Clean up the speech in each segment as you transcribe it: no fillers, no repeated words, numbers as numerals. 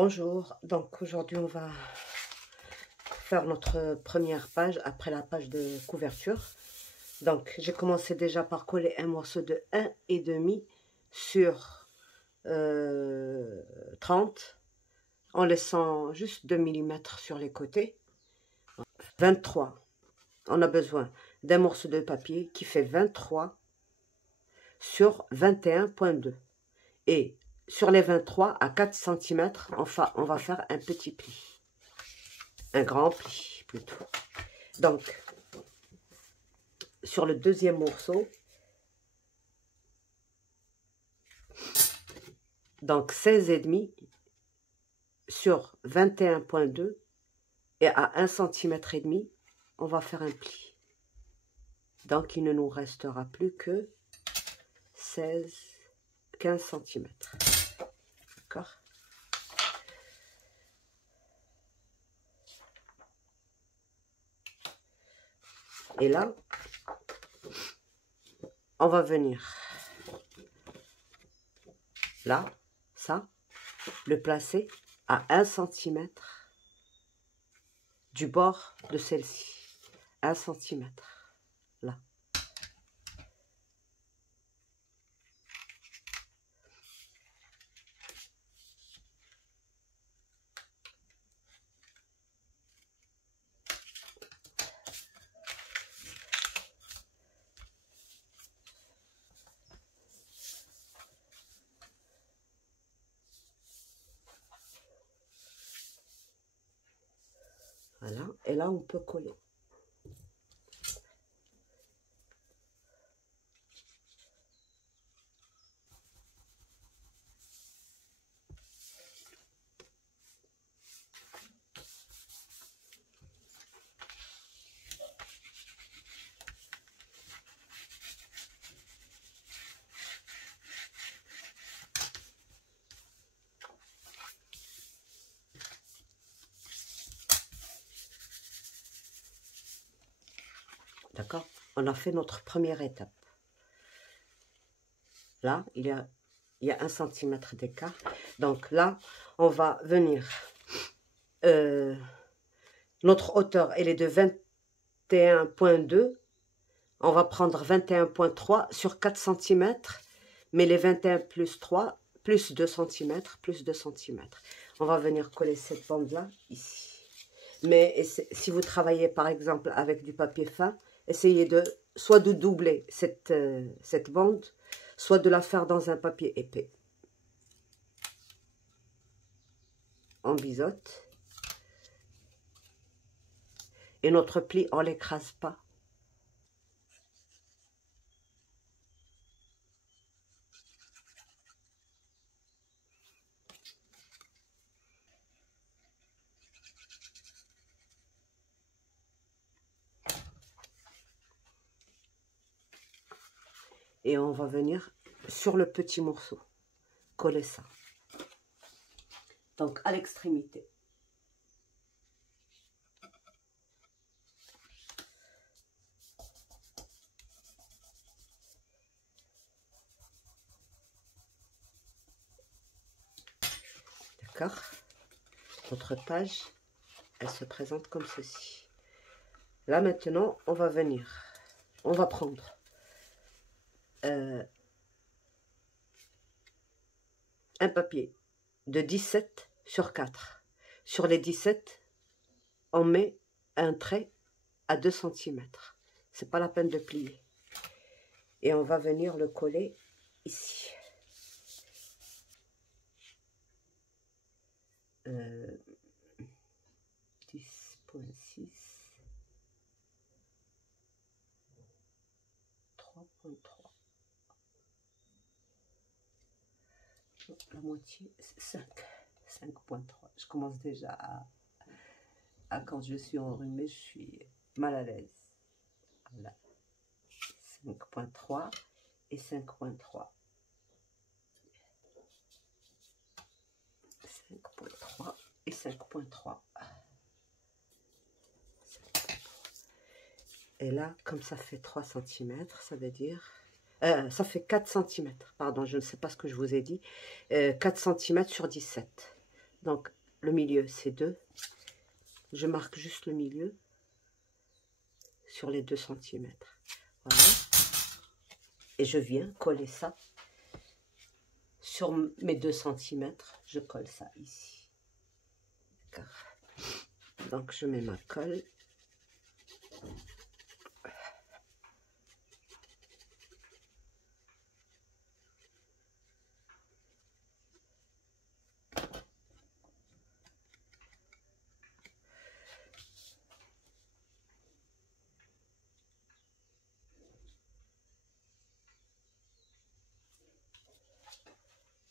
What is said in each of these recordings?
Bonjour, donc aujourd'hui on va faire notre première page après la page de couverture. Donc j'ai commencé déjà par coller un morceau de 1,5 sur 30 en laissant juste 2 mm sur les côtés. 23, on a besoin d'un morceau de papier qui fait 23 sur 21,2 et sur les 23 à 4 cm, enfin on va faire un petit pli. Un grand pli plutôt. Donc, sur le deuxième morceau, donc 16,5 sur 21,2 et à 1,5 cm, on va faire un pli. Donc, il ne nous restera plus que 15 cm. D'accord? Et là, on va venir là, ça, le placer à 1 cm du bord de celle-ci. 1 cm, là. Voilà, et là on peut coller. D'accord? On a fait notre première étape. Là, il y a 1 cm d'écart. Donc là, on va venir. Notre hauteur, elle est de 21,2. On va prendre 21,3 sur 4 cm. Mais les 21 plus 3, plus 2 cm, plus 2 cm. On va venir coller cette bande-là, ici. Mais si vous travaillez, par exemple, avec du papier fin, essayez de soit de doubler cette bande, soit de la faire dans un papier épais. On biseaute. Et notre pli, on ne l'écrase pas. Et on va venir sur le petit morceau, coller ça. Donc à l'extrémité. D'accord? Notre page, elle se présente comme ceci. Là maintenant, on va venir, on va prendre un papier de 17 sur 4. Sur les 17, on met un trait à 2 cm. C'est pas la peine de plier. Et on va venir le coller ici. 10,6, 3,3. La moitié, 5,3. Je commence déjà à quand je suis enrhumée, je suis mal à l'aise. Voilà. 5,3 et 5,3. 5,3 et 5,3. Et là, comme ça fait 3 cm, ça veut dire... ça fait 4 cm, pardon, je ne sais pas ce que je vous ai dit. 4 cm sur 17. Donc, le milieu, c'est 2. Je marque juste le milieu sur les 2 cm. Voilà. Et je viens coller ça sur mes 2 cm. Je colle ça ici. D'accord. Donc, je mets ma colle.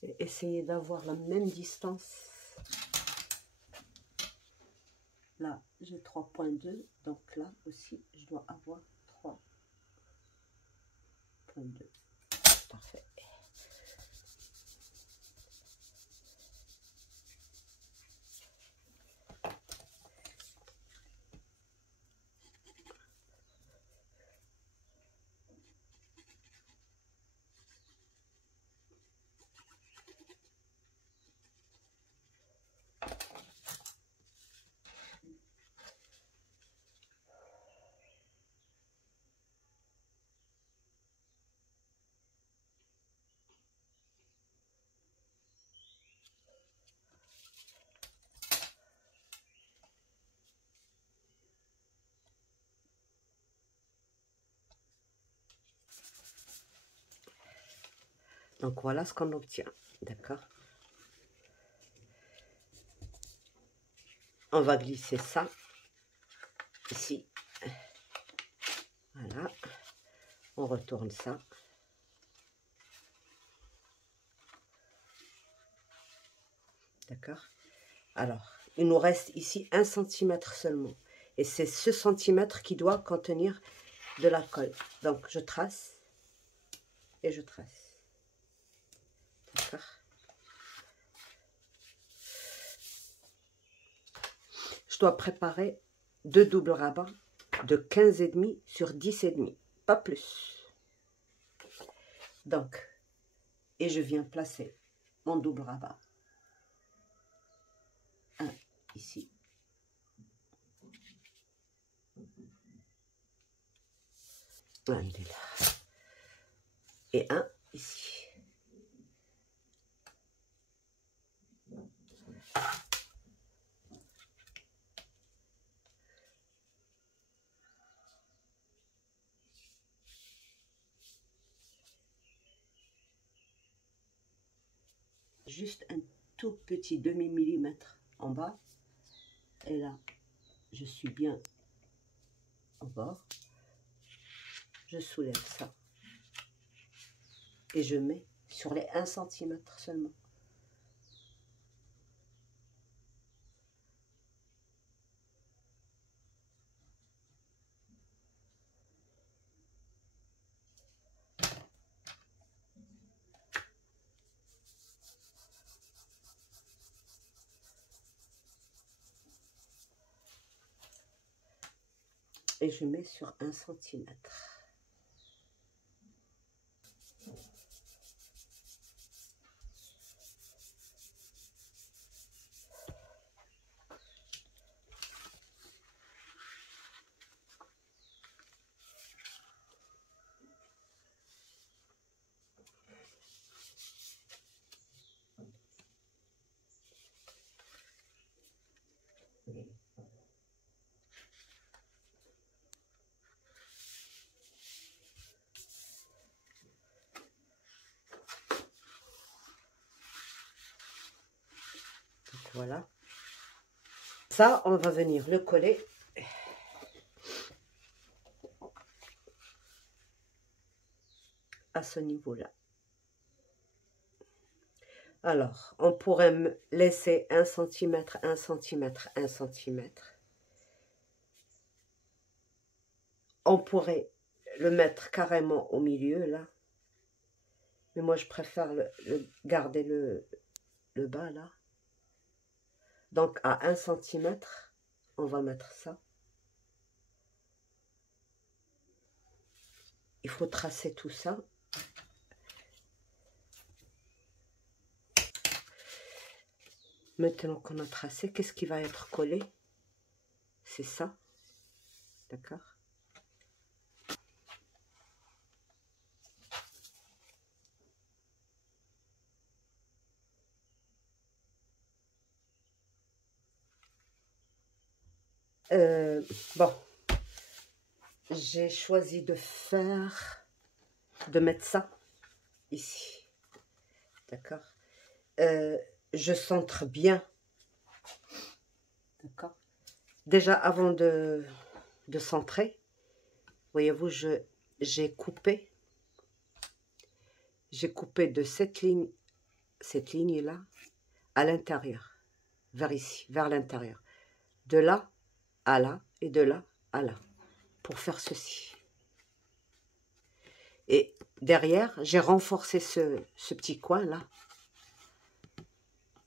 Et essayez d'avoir la même distance. Là, j'ai 3,2. Donc là aussi, je dois avoir 3,2. Parfait. Donc voilà ce qu'on obtient. D'accord. On va glisser ça ici. Voilà. On retourne ça. D'accord. Alors, il nous reste ici 1 cm seulement. Et c'est ce centimètre qui doit contenir de la colle. Donc, je trace et je trace. D'accord. Je dois préparer 2 doubles rabats de 15,5 sur 10,5, pas plus. Donc, et je viens placer mon double rabat. Un ici. Un il est là. Et un ici. Juste un tout petit demi-millimètre en bas. Et là, je suis bien au bord. Je soulève ça. Et je mets sur les 1 cm seulement. Et je mets sur 1 cm. Voilà. Ça, on va venir le coller à ce niveau-là. Alors, on pourrait me laisser 1 cm, 1 cm, 1 cm. On pourrait le mettre carrément au milieu, là. Mais moi, je préfère garder le bas, là. Donc, à 1 cm, on va mettre ça. Il faut tracer tout ça. Maintenant qu'on a tracé, qu'est-ce qui va être collé? C'est ça. D'accord? Bon, j'ai choisi de mettre ça ici. D'accord? Je centre bien. D'accord? Déjà, avant de centrer, voyez-vous, j'ai coupé de cette ligne-là à l'intérieur, vers ici, vers l'intérieur. De là à là et de là à là, pour faire ceci. Et derrière, j'ai renforcé ce petit coin-là.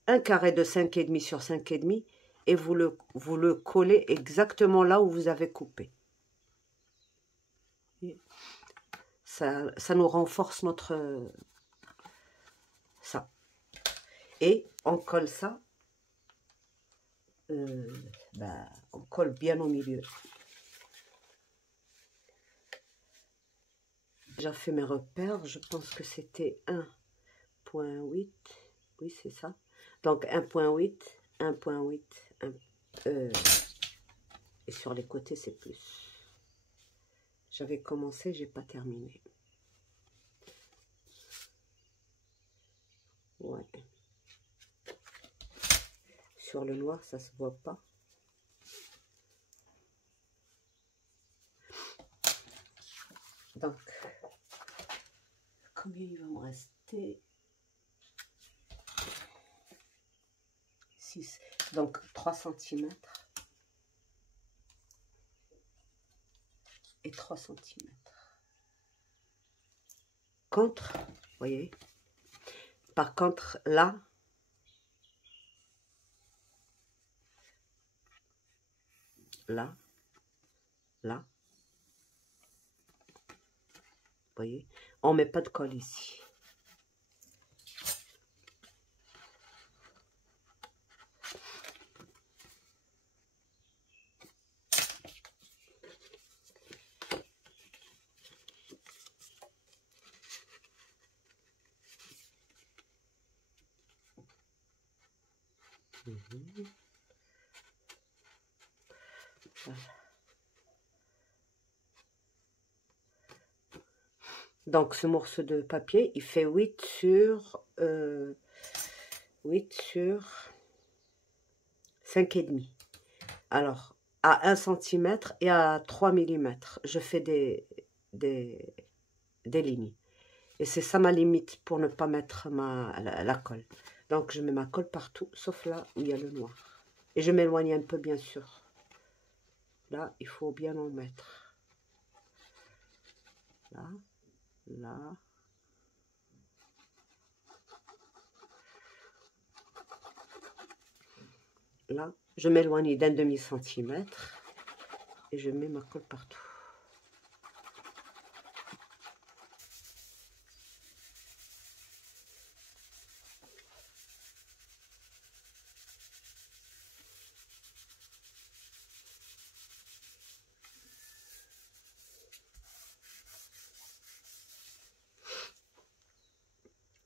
Un carré de 5,5 sur 5,5 et vous le collez exactement là où vous avez coupé. Ça nous renforce ça. Et on colle ça, on colle bien au milieu. J'ai fait mes repères, je pense que c'était 1,8, oui c'est ça. Donc 1,8, 1,8, et sur les côtés c'est plus. J'avais commencé, j'ai pas terminé. Ouais. Sur le noir, ça se voit pas. Donc, combien il va me rester? 6. Donc, 3 cm. Et 3 cm. Contre, vous voyez? Par contre, là, là, vous voyez, on met pas de colle ici. Voilà. Donc, ce morceau de papier, il fait 8 sur 5,5. Alors, à 1 cm et à 3 mm, je fais des lignes. Et c'est ça ma limite pour ne pas mettre la colle. Donc, je mets ma colle partout, sauf là où il y a le noir. Et je m'éloigne un peu, bien sûr. Là, il faut bien en mettre. Là, là. Là, je m'éloigne d'un demi-centimètre et je mets ma colle partout.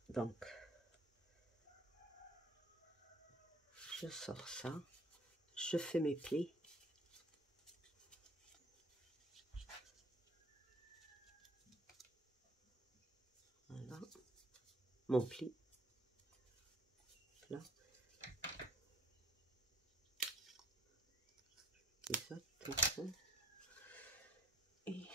Donc, je sors ça, je fais mes plis. Voilà, mon pli. Là. Les autres, et il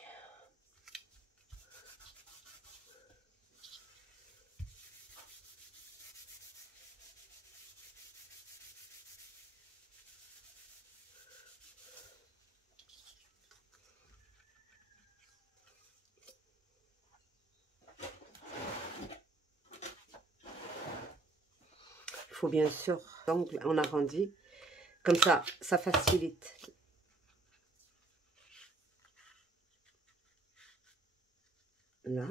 faut bien sûr, on arrondit, comme ça facilite. Là.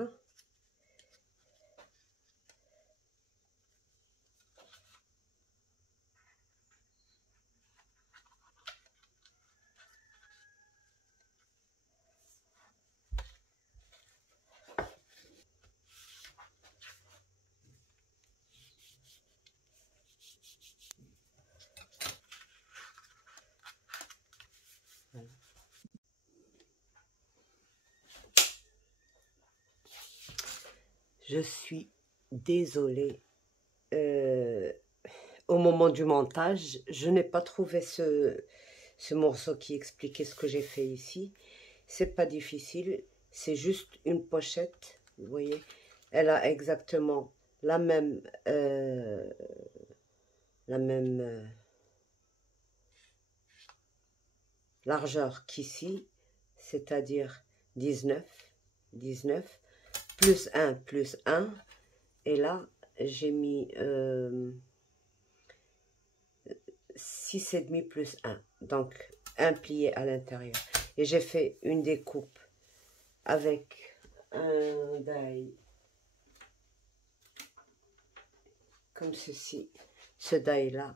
Je suis désolée. Au moment du montage, je n'ai pas trouvé ce morceau qui expliquait ce que j'ai fait ici. C'est pas difficile, c'est juste une pochette, vous voyez. Elle a exactement la même largeur qu'ici, c'est-à-dire 19, plus 1, et là, j'ai mis 6,5 plus 1, donc un plié à l'intérieur. Et j'ai fait une découpe avec un die comme ceci, ce die là.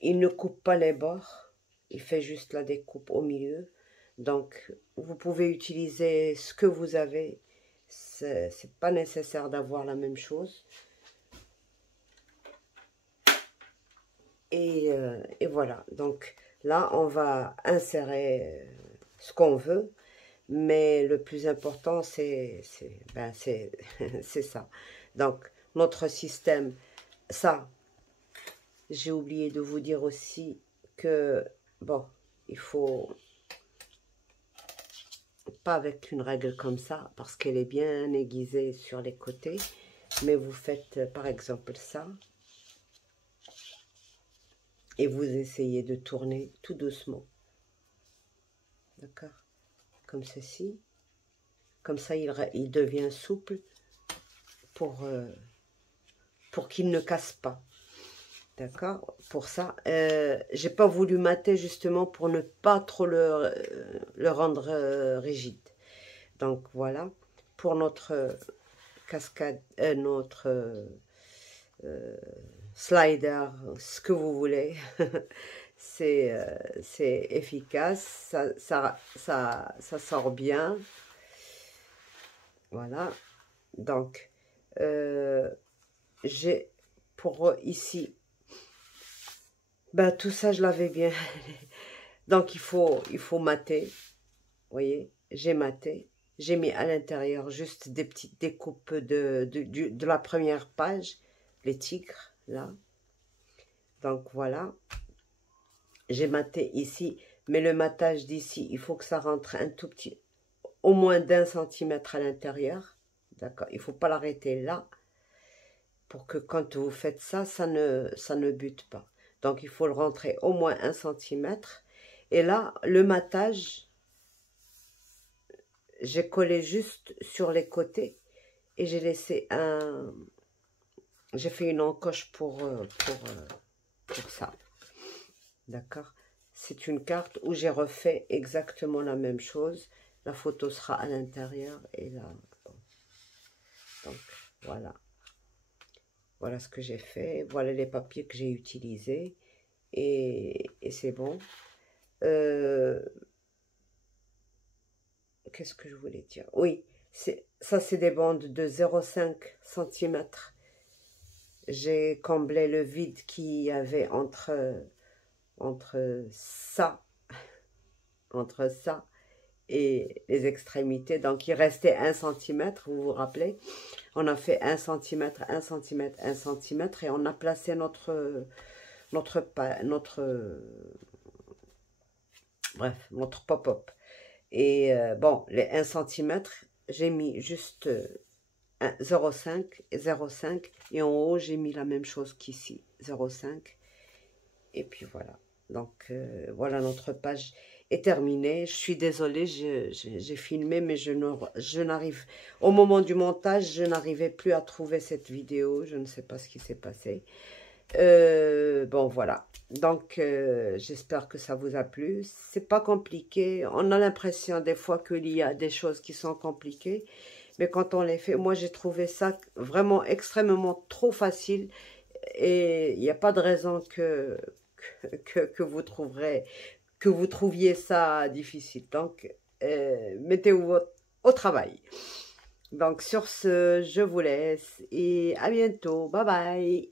Il ne coupe pas les bords, il fait juste la découpe au milieu. Donc vous pouvez utiliser ce que vous avez, c'est pas nécessaire d'avoir la même chose. Et voilà, donc là on va insérer ce qu'on veut, mais le plus important c'est ça. Donc notre système, ça, j'ai oublié de vous dire aussi que, bon, il faut pas avec une règle comme ça, parce qu'elle est bien aiguisée sur les côtés, mais vous faites par exemple ça, et vous essayez de tourner tout doucement, d'accord, comme ceci, comme ça il devient souple pour qu'il ne casse pas. D'accord, pour ça, j'ai pas voulu mater justement pour ne pas trop le rendre rigide. Donc voilà, pour notre cascade, notre slider, ce que vous voulez, c'est efficace, ça sort bien. Voilà, donc j'ai pour ici, ben, tout ça, je l'avais bien. Donc, il faut mater. Vous voyez, j'ai maté. J'ai mis à l'intérieur juste des petites découpes de la première page. Les tigres, là. Donc, voilà. J'ai maté ici. Mais le matage d'ici, il faut que ça rentre un tout petit, au moins d'1 centimètre à l'intérieur. D'accord. Il ne faut pas l'arrêter là. Pour que quand vous faites ça, ça ne bute pas. Donc, il faut le rentrer au moins 1 centimètre. Et là, le matage, j'ai collé juste sur les côtés. Et j'ai laissé un... J'ai fait une encoche pour ça. D'accord? C'est une carte où j'ai refait exactement la même chose. La photo sera à l'intérieur. Et là... Bon. Donc, voilà. Voilà ce que j'ai fait. Voilà les papiers que j'ai utilisés. Et c'est bon. Qu'est-ce que je voulais dire? Oui, ça c'est des bandes de 0,5 cm. J'ai comblé le vide qu'il y avait entre ça et les extrémités. Donc il restait 1 cm, vous vous rappelez? On a fait 1 cm, 1 cm, 1 cm et on a placé notre pop-up. Et bon, les 1 cm, j'ai mis juste 0,5 et en haut, j'ai mis la même chose qu'ici, 0,5. Et puis voilà. Donc, voilà, notre page est terminée. Je suis désolée, j'ai filmé, mais je n'arrive... Au moment du montage, je n'arrivais plus à trouver cette vidéo. Je ne sais pas ce qui s'est passé. Bon, voilà. Donc, j'espère que ça vous a plu. C'est pas compliqué. On a l'impression des fois qu'il y a des choses qui sont compliquées. Mais quand on les fait, moi, j'ai trouvé ça vraiment extrêmement trop facile. Et il n'y a pas de raison que vous trouviez ça difficile. Donc, mettez-vous au travail. Donc, sur ce, je vous laisse et à bientôt. Bye bye.